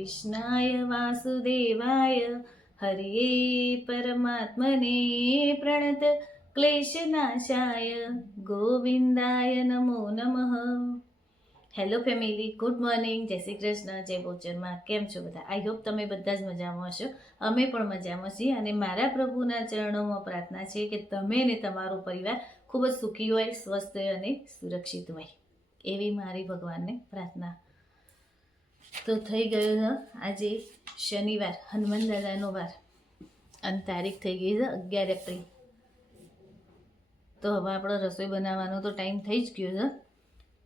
કૃષ્ણાય વાસુદેવાય હરિયે પરમાત્મને પ્રણત ક્લેશનાશાય ગોવિંદાય નમો નમઃ. Hello family, good morning, જય શ્રી કૃષ્ણ, જય બોચરમાં. કેમ છો બધા? આઈ હોપ તમે બધા જ મજામાં હશો. અમે પણ મજામાં છીએ અને મારા પ્રભુના ચરણોમાં પ્રાર્થના છે કે તમે ને તમારો પરિવાર ખૂબ જ સુખી હોય, સ્વસ્થ હોય અને સુરક્ષિત હોય, એવી મારી ભગવાનને પ્રાર્થના. તો થઈ ગયો છે આજે શનિવાર, હનુમાન દાદાનો વાર, અને તારીખ થઈ ગઈ છે 11 એપ્રિલ. તો હવે આપણો રસોઈ બનાવવાનો તો ટાઈમ થઈ જ ગયો છે,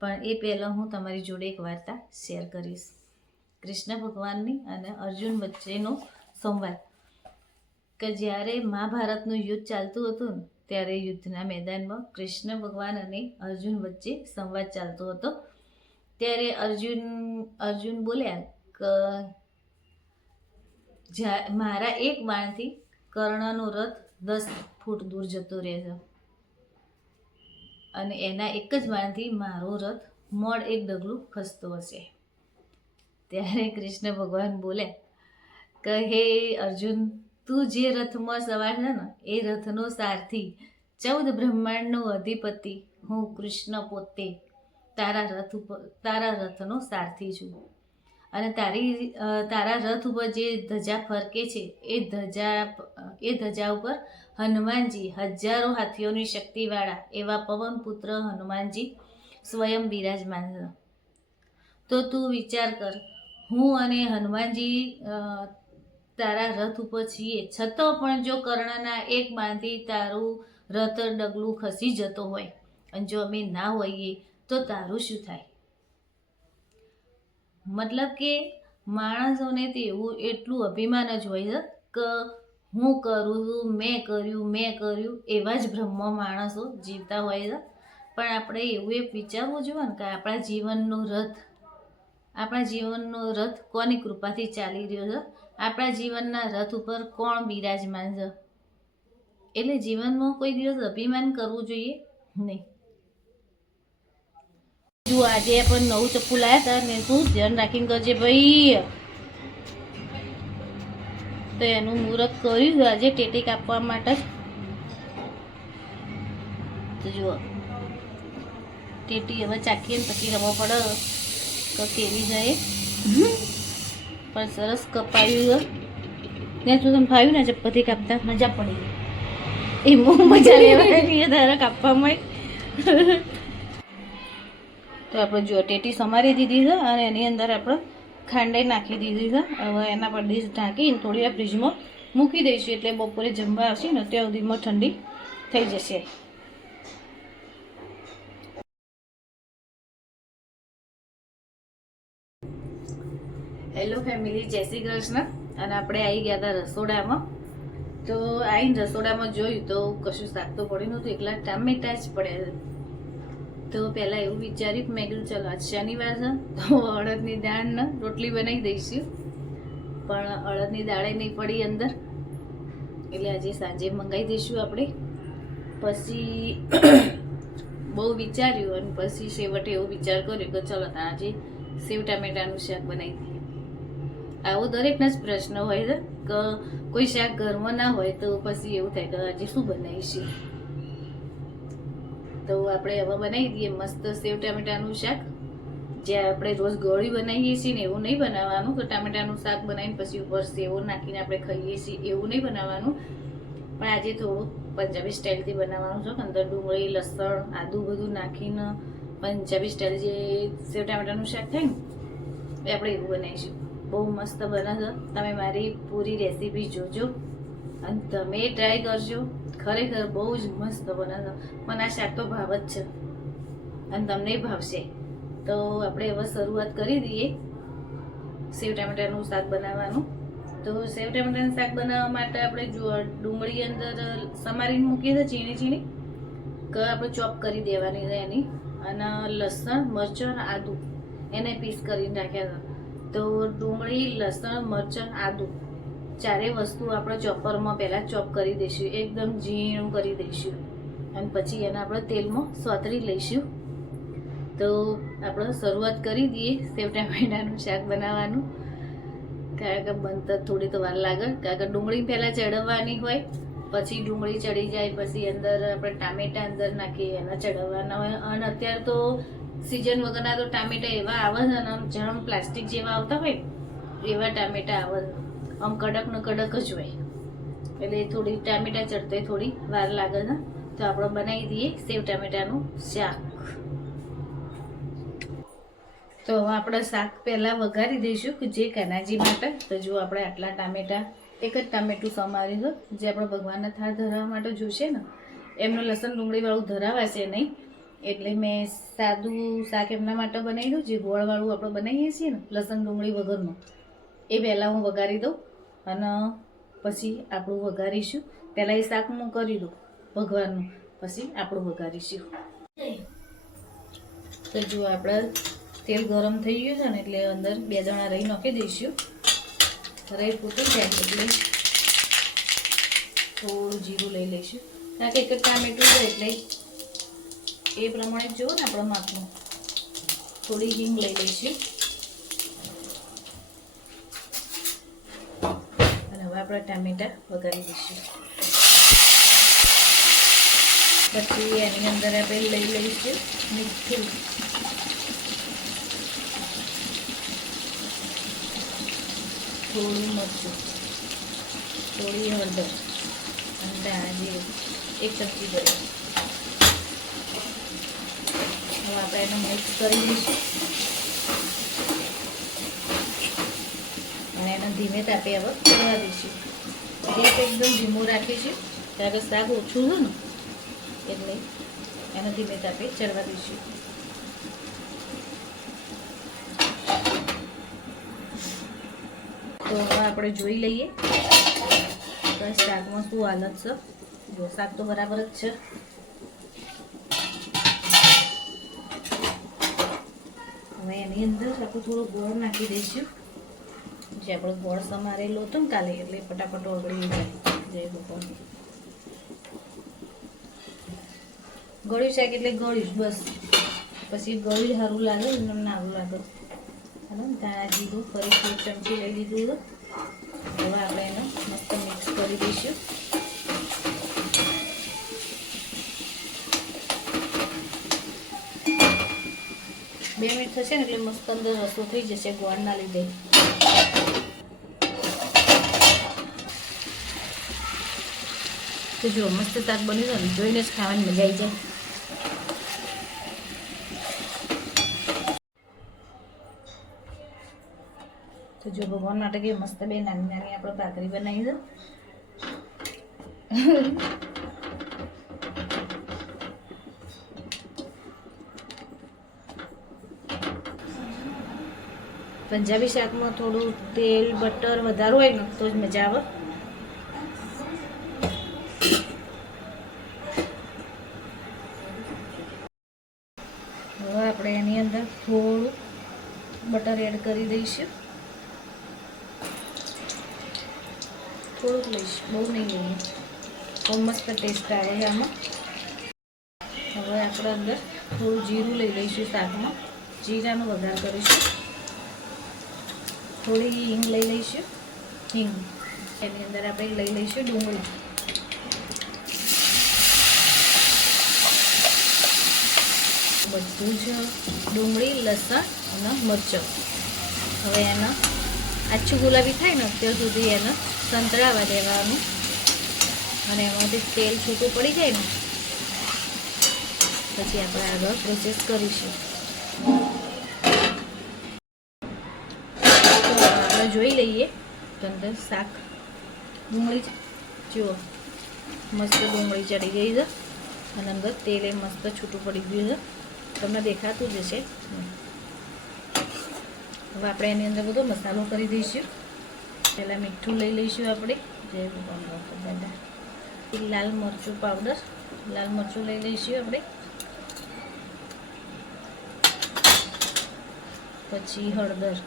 પણ એ પહેલાં હું તમારી જોડે એક વાર્તા શેર કરીશ. કૃષ્ણ ભગવાનની અને અર્જુન વચ્ચેનો સંવાદ. કે જ્યારે મહાભારતનું યુદ્ધ ચાલતું હતું ને, ત્યારે યુદ્ધના મેદાનમાં કૃષ્ણ ભગવાન અને અર્જુન વચ્ચે સંવાદ ચાલતો હતો. ત્યારે અર્જુન બોલ્યા કે મારા એક બાણથી કર્ણનો રથ 10 ફૂટ દૂર જતો રહે છે, અને એના એક જ બાણથી મારો રથ મોડ એક ડગલું ખસતો હશે. ત્યારે કૃષ્ણ ભગવાન બોલ્યા કે હે અર્જુન, તું જે રથમાં સવાર છે ને, એ રથનો સારથી, 14 બ્રહ્માંડનો અધિપતિ હું કૃષ્ણ પોતે તારા રથનો સારથી છું. અને તારા રથ ઉપર જે ધજા ફરકે છે, એ ધજા ઉપર હનુમાનજી, હજારો હાથીઓની શક્તિવાળા એવા પવનપુત્ર હનુમાનજી સ્વયં બિરાજમાન છે. તો તું વિચાર કર, હું અને હનુમાનજી તારા રથ ઉપર છીએ, છતાં પણ જો કર્ણના એક બાણથી તારું રથ ડગલું ખસી જતો હોય, અને જો અમે ના હોઈએ તો તારું શું થાય? મતલબ કે માણસોને તો એવું એટલું અભિમાન જ હોય છે કે હું કરું છું, મેં કર્યું, એવા જ બ્રહ્મ માણસો જીવતા હોય છે. પણ આપણે એવું એક વિચારવું જોઈએ ને કે આપણા જીવનનો રથ કોની કૃપાથી ચાલી રહ્યો છે, આપણા જીવનના રથ ઉપર કોણ બિરાજમાન છે. એટલે જીવનમાં કોઈ દિવસ અભિમાન કરવું જોઈએ નહીં. જો આજે પણ નવું ચપ્પુ લાયા હતા ને, તું ધ્યાન રાખીને કરજે ભાઈ. તો એનું મુહૂર્ત કર્યું આજે ટેટી કાપવા માટે. તો જુઓ, ટેટી હવે ચાખીએ ને પછી ખબર પડે કે કેવી જાય. પણ સરસ કપાયું છે ને. તું તને ફાવ્યું ને ચપ્પાથી કાપતા? મજા પડી. એમાં મજા લેવાની તારા કાપવામાં. તો આપણે જો ટેટી સમારી દીધી છે, અને એની અંદર આપણે ખાંડે નાખી દીધી છે. હવે એના પર ડીશ ઢાંકીને થોડી વાર ફ્રીજમાં મૂકી દઈશું, એટલે બપોરે જમવા આવશે ને ત્યાં સુધીમાં ઠંડી થઈ જશે. હેલો ફેમિલી, જય શ્રી કૃષ્ણ. અને આપણે આવી ગયા હતા રસોડામાં. તો આવીને રસોડામાં જોયું તો કશું શાક તો પડ્યું નહોતું, એકલા ટામેટા જ પડ્યા. તો પહેલાં એવું વિચાર્યું કે મેં કીધું ચલો આજ શનિવાર છે તો અડદની દાળને રોટલી બનાવી દઈશું. પણ અડદની દાળે નહીં પડી અંદર, એટલે આજે સાંજે મંગાવી દઈશું આપણે. પછી બહુ વિચાર્યું, અને પછી છેવટે એવો વિચાર કર્યો કે ચલો આજે સેવ ટામેટાનું શાક બનાવી દઈએ. આવો દરેકના જ પ્રશ્ન હોય છે કે કોઈ શાક ઘરમાં ના હોય તો પછી એવું થાય કે આજે શું બનાવીશું. તો આપણે હવે બનાવી દઈએ મસ્ત સેવ ટામેટાનું શાક. જે આપણે રોજ ગળી બનાવીએ છીએ ને એવું નહીં બનાવવાનું, તો ટામેટાનું શાક બનાવીને પછી ઉપર સેવો નાખીને આપણે ખાઈએ છીએ એવું નહીં બનાવવાનું. પણ આજે થોડું પંજાબી સ્ટાઇલથી બનાવવાનું છે. અંદર ડુંગળી, લસણ, આદુ બધું નાખીને પંજાબી સ્ટાઇલ જે સેવ ટામેટાનું શાક થાય ને, એ આપણે એવું બનાવીશું. બહુ મસ્ત બને છે. તમે મારી પૂરી રેસીપી જોજો અને તમે ટ્રાય કરજો. ખરેખર બહુ જ મસ્ત બને છે. મને આ શાક તો ભાવ જ છે, અને તમને ભાવશે. તો આપણે હવે શરૂઆત કરી દઈએ સેવ ટામેટાનું શાક બનાવવાનું. તો સેવ ટામેટાનું શાક બનાવવા માટે આપણે ડુંગળી અંદર સમારીને મૂકીએ છીએ ઝીણી કે આપણે ચોપ કરી દેવાની છે એની. અને લસણ, મરચાં અને આદું એને પીસ કરીને રાખ્યા હતા. તો ડુંગળી, લસણ, મરચાં, આદું ચારેય વસ્તુ આપણે ચોપરમાં પહેલાં ચોપ કરી દઈશું, એકદમ ઝીણું કરી દઈશું, અને પછી એને આપણે તેલમાં સોતરી લઈશું. તો આપણે શરૂઆત કરી દઈએ સેવ ટામેટાનું શાક બનાવવાનું. કારણ કે બનતા થોડી તો વાર લાગે, કારણ કે ડુંગળી પહેલાં ચડવવાની હોય, પછી ડુંગળી ચડી જાય પછી અંદર આપણે ટામેટા અંદર નાખીએ એના ચડવવાના હોય. અને અત્યારે તો સિઝન વગરના તો ટામેટા એવા આવે છે ને જેમ પ્લાસ્ટિક જેવા આવતા હોય એવા ટામેટા આવે, આમ કડક ને કડક જ હોય, એટલે થોડી ટામેટા ચડતા થોડી વાર લાગે છે. તો આપણે બનાવી દઈએ સેવ ટામેટાનું શાક. તો હવે આપણે શાક પહેલાં વઘારી દઈશું કે જે કનાજી માટે. તો જો આપણે આટલા ટામેટા, એક જ ટામેટું સમારીશું, જે આપણે ભગવાનના થાળ ધરાવવા માટે જોશે ને એમને લસણ ડુંગળીવાળું ધરાવાશે નહીં, એટલે મેં સાદું શાક એમના માટે બનાવી દઉં. જે ગોળવાળું આપણે બનાવીએ છીએ ને લસણ ડુંગળી વગરનું, એ પહેલાં હું વઘારી દઉં અને પછી આપણું વઘારીશું. પહેલાં એ શાક હું કરી દઉં ભગવાનનું, પછી આપણું વઘારીશું. તો જો આપણે તેલ ગરમ થઈ ગયું છે ને એટલે અંદર 2 દાણા રાઈ નાખી દઈશું. રાઈ ફૂટી જાય એટલે થોડું જીરું લઈ લઈશું, કારણ કે એક જ ટામેટું છે એટલે એ પ્રમાણે જુઓ ને આપણે માપનું. થોડી હિંગ લઈ લઈશું અને હવે આપણે ટામેટા વઘારી દઈશું. પછી એની અંદર આપણે લઈ લઈશું મીઠું, થોડું મરચું, થોડી હળદર અને ધાણા જીરું 1 ચમચી ભરી. હવે આપણે એને મિક્સ કરી દઈશું અને એને ધીમે તાપે હવે ચડવા દઈશું. ગેસ એકદમ ધીમો રાખીશું, કારણ કે શાક ઓછું છે ને એટલે એને ધીમે તાપે ચડવા દઈશું. તો હવે આપણે જોઈ લઈએ તો શાકમાં શું હાલત છે. જો શાક તો બરાબર જ છે. હવે એની અંદર આપણે થોડો ગોળ નાખી દઈશું, જે આપણે ગોળ સમારેલો હતો ને કાલે, એટલે ફટાફટ ઓગળી જાય. જય ભગવાન. ગળ્યું શાક એટલે ગળ્યું બસ, પછી ગળ્યું સારું લાગે એમને સારું લાગે. ધાણા જીરું ફરીથી 1 ચમચી લઈ લીધું. હવે આપણે એને મસ્ત મિક્સ કરી દઈશું. બે મિનિટ થશે ને એટલે મસ્ત અંદર રસો થઈ જશે ગોળના લીધે. તો જો મસ્ત શાક બન્યું છે ને, જોઈને જ ખાવાની મજા આવી જાય. તો જો ભગવાન માટે કે મસ્ત બે નાની નાની આપણે ભાખરી બનાવી દો. પંજાબી શાકમાં થોડું તેલ બટર વધારે હોય ને તો જ મજા આવે. હવે આપણે એની અંદર થોડું બટર એડ કરી દઈશું. થોડુંક લઈશ, બહુ નહીં લઈએ, બહુ મસ્ત ટેસ્ટ આવે છે આમાં. હવે આપણે અંદર થોડું જીરું લઈ લઈશું શાકમાં, જીરાનો વઘાર કરીશું. થોડી હિંગ લઈ લઈશું, હિંગ. એની અંદર આપણે લઈ લઈશું ડુંગળી. બધું જ ડુંગળી, લસણ અને મરચાં. હવે એને આછું ગુલાબી થાય ને ત્યાં સુધી એને સંતળાવા દેવાનું, અને એમાંથી તેલ છૂટું પડી જાય ને પછી આપણે આગળ પ્રોસેસ કરીશું. તો આપણે જોઈ લઈએ તો અંદર શાક ડુંગળી જુઓ મસ્ત ડુંગળી ચડી ગઈ છે અને અંદર તેલ એ મસ્ત છૂટું પડી ગયું છે, તમને દેખાતું જ હશે. હવે આપણે એની અંદર બધો મસાલો કરી દઈશું. પહેલાં મીઠું લઈ લઈશું આપણે, જે દાદા. લાલ મરચું પાવડર, લાલ મરચું લઈ લઈશું આપણે. પછી હળદર,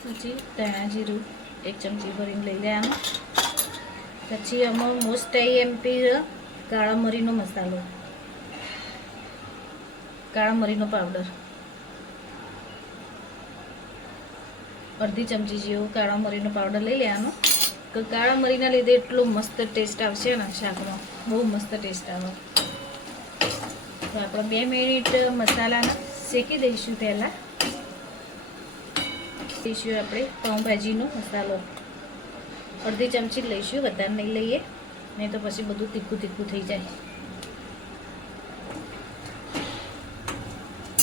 પછી ધાણા જીરું 1 ચમચી ભરીને લઈ લેવાનું. પછી આમાં મોસ્ટ આઈએમપી કાળા મરીનો મસાલો, કાળા મરીનો પાવડર. અડધી ચમચી જેવો કાળા મરીનો પાવડર લઈ લેવાનો. તો કાળા મરીના લીધે એટલો મસ્ત ટેસ્ટ આવશે ને શાકમાં, બહુ મસ્ત ટેસ્ટ આવે. તો આપણે 2 મિનિટ મસાલાને શેકી દઈશું. પહેલાં લઈશું આપણે પાઉંભાજીનો મસાલો, અડધી ચમચી લઈશું, વધારે નહીં લઈએ, નહીં તો પછી બધું તીખું તીખું થઈ જાય.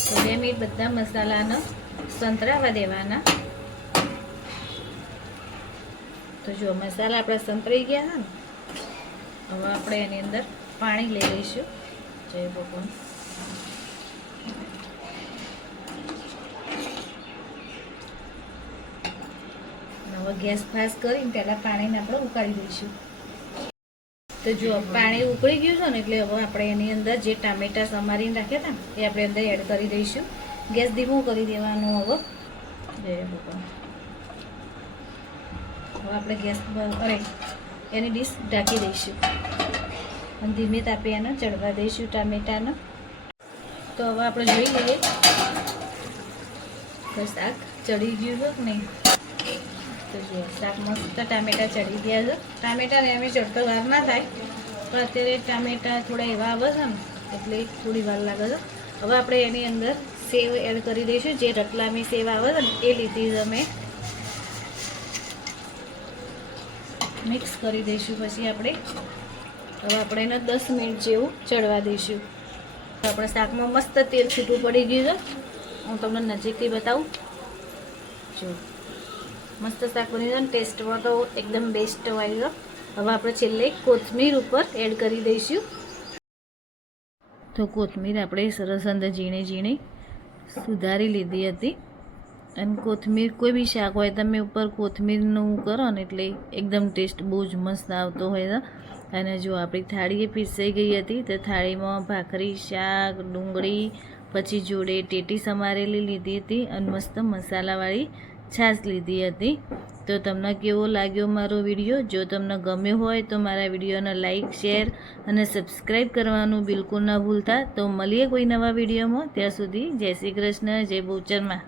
તો 2 મિનિટ બધા મસાલાને સંતરાવા દેવાના. તો જો મસાલા આપણા સંતરાઈ ગયા છે ને, હવે આપણે એની અંદર પાણી લઈ લઈશું. જય ભગવાન. હવે ગેસ ફાસ્ટ કરીને પહેલાં પાણીને આપણે ઉકાળી દઈશું. તો જો પાણી ઉકળી ગયું છે ને, એટલે હવે આપણે એની અંદર જે ટામેટા સમારીને રાખ્યા હતા એ આપણે અંદર એડ કરી દઈશું. ગેસ ધીમો કરી દેવાનું. હવે જય ભગવાન. હવે આપણે ગેસ અરે એની ડીશ ઢાંકી દઈશું અને ધીમે તાપે એને ચડવા દઈશું ટામેટાને. તો હવે આપણે જોઈ લઈએ કે શાક ચડી ગયું છે કે નહીં. તો જો શાક મસ્ત ટામેટા ચડી ગયા છે. ટામેટાને એમ ચડતો વાર ના થાય, પણ અત્યારે ટામેટા થોડા એવા આવે છે ને એટલે થોડી વાર લાગે છે. હવે આપણે એની અંદર સેવ એડ કરી દઈશું. જે રતલામી સેવ આવે છે ને એ લીધી છે અમે, મિક્સ કરી દઈશું. પછી આપણે એને 10 મિનિટ જેવું ચડવા દઈશું. તો આપણે શાકમાં મસ્ત તેલ છૂટું પડી ગયું છે. હું તમને નજીકથી બતાવું. જો મસ્ત શાક બની છે ને, ટેસ્ટમાં તો એકદમ બેસ્ટ આવ્યો. હવે આપણે છેલ્લે કોથમીર ઉપર એડ કરી દઈશું. તો કોથમીર આપણે સરસ અંદર ઝીણી ઝીણી સુધારી લીધી હતી. અને કોથમીર કોઈ બી શાક હોય તમે ઉપર કોથમીરનું કરો ને એટલે એકદમ ટેસ્ટ બહુ જ મસ્ત આવતો હોય છે. અને જો આપણી થાળી પીસાઈ ગઈ હતી, તો થાળીમાં ભાખરી, શાક, ડુંગળી, પછી જોડે ટેટી સમારેલી લીધી હતી અને મસ્ત મસાલાવાળી છાશ લીધી હતી. તો તમને કેવો લાગ્યો મારો વિડીયો? જો તમને ગમ્યો હોય તો મારા વિડીયોને લાઇક, શેર અને સબસ્ક્રાઈબ કરવાનું બિલકુલ ન ભૂલતા. તો મળીએ કોઈ નવા વિડીયોમાં. ત્યાં સુધી જય શ્રી કૃષ્ણ, જય બહુચરમાં.